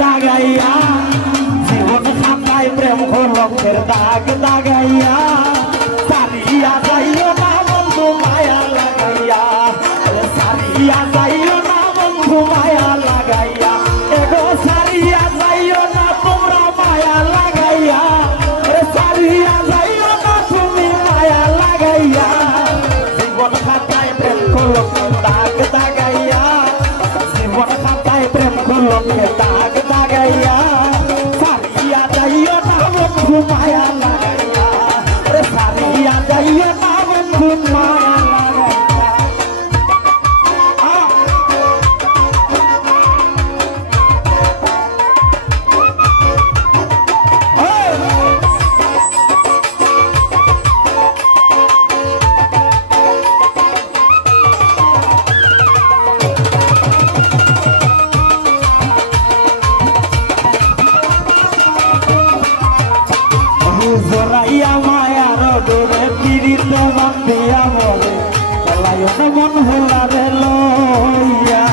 দাগাইয়া জীবন খাতায় প্রেম কলঙ্কের দাগ দাগাইয়া সারিয়া যাইও না বন্ধু মায়া লাগাইয়া সারিয়া যাইও না বন্ধু মায়া লাগাইয়া এগো সারিয়া যাইও না তোমরা মায়া লাগাইয়া সারিয়া যাইও না তুমি মায়া লাগাইয়া জীবন খাতায় প্রেম কলঙ্কের দাগ দাগাইয়া জীবন খাতায় প্রেম কলঙ্কের দাগ দাগাইয়া সারিয়া যাইও না বন্ধু মায়া লাগাইয়া সারিয়া যাইও না বন্ধু মায়া জোরাইয়া মায়ার ডোরে পিড়িতে বান্ধিয়া বলে চলাইও না মন ভোলারে লইয়া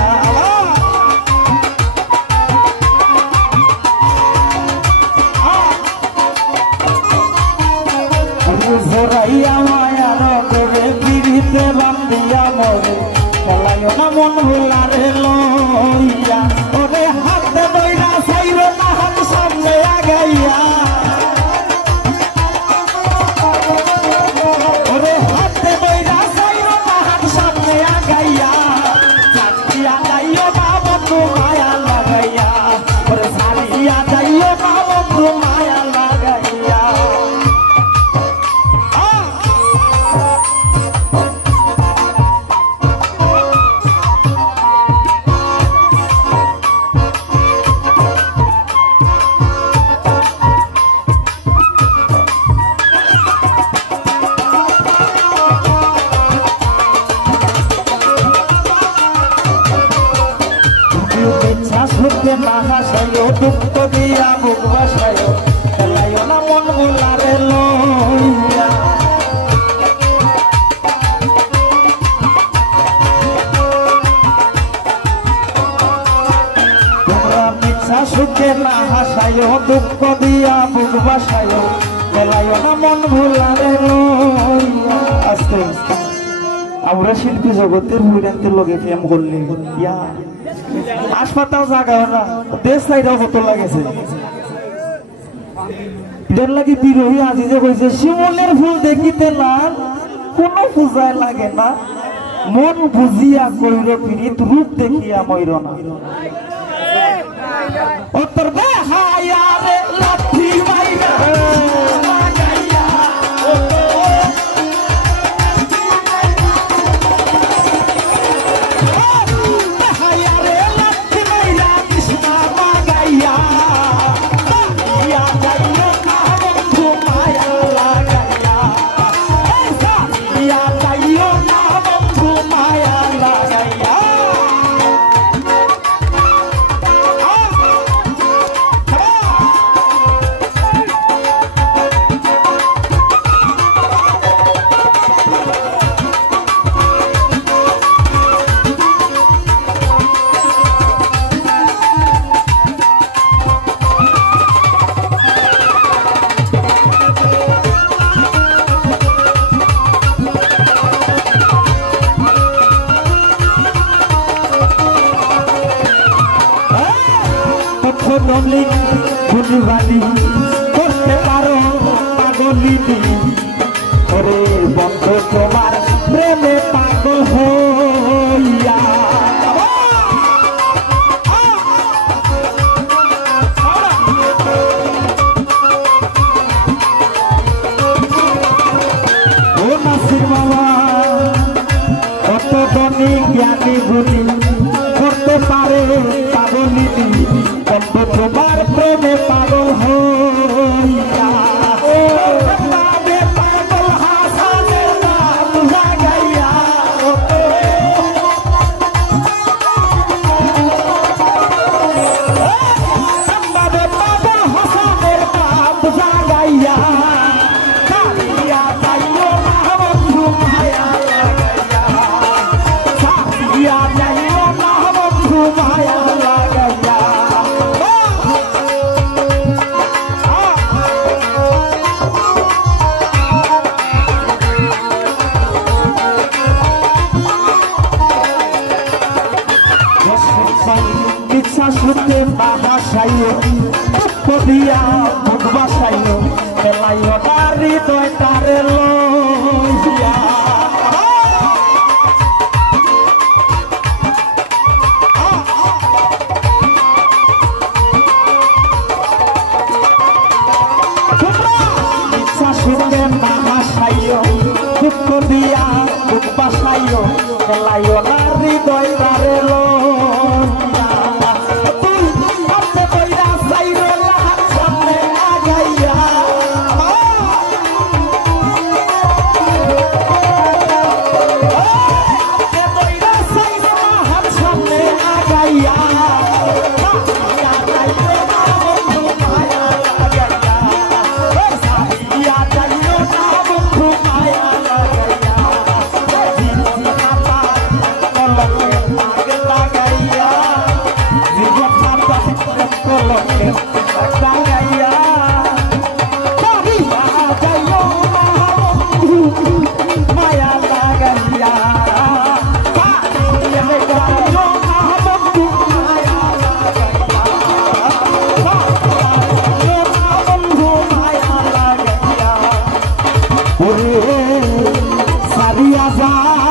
জোরাইয়া মায়ার ডোরে পিড়িতে বান্ধিয়া বলে চলাইও না মন ভোলারে লইয়া ওরে হাতে দইরা চাইরো না হাত সামনে আগাইয়া সুখে না হাসাইও দুঃখ দিয়া বুক বাসাইও খেলাইও না মন ভোলারে লইয়া তোমরা মিথ্যা সুখে না হাসাইও দুঃখ দিয়া বুক বাসাইও খেলাইও না মন ভোলারে লইয়া আস্তে আস্তে আমরা শিল্পী জগতের হুইরান্তের লগে প্রেম করলি ইয়া হাসপাতাল জাগাও না দেশ সাইডাও কত লাগেছে এটার লাগি বিরোহী আজিজে কইছে শিমুলের ফুল দেখিতে লাল কোনো পূজায় লাগে না মন বুঝিয়া কইর পীড়িত রূপ দেখিয়া মইর না ও তোর বেহায়া রে লাঠি মাইরা ফুলবালি করতে পারো পাগলিনি ওরে বন্ধ তোমার প্রেমে পাগল হইয়া ও নাসির বাবা কত ধনী জ্ঞানী গুণী করতে পারে পাগলিনি বন্ধ তোমার প্রেমে পাগল হইয়া পাগল হাসানের নাম জাগাইয়া পাগল হাসানের নাম জাগাইয়া কালিয়া যাইও না বন্ধু মায়া লাগাইয়া কালিয়া যাইও না বন্ধু মায়া লাগাইয়া সুখে না হাসাইও দুঃখ দিয়া বুক বাসাইও মেলাইও না হৃদয় তারে লইয়া সুখে না হাসাইও দুঃখ দিয়া বুক বাসাইও মেলাইও না হৃদয় তারে লইয়া তুই হাতে কইরা চাইরো লাহার সামনে আগাইয়া হাতে কইরা চাইরো লাহার সামনে আগাইয়া সারিয়া যা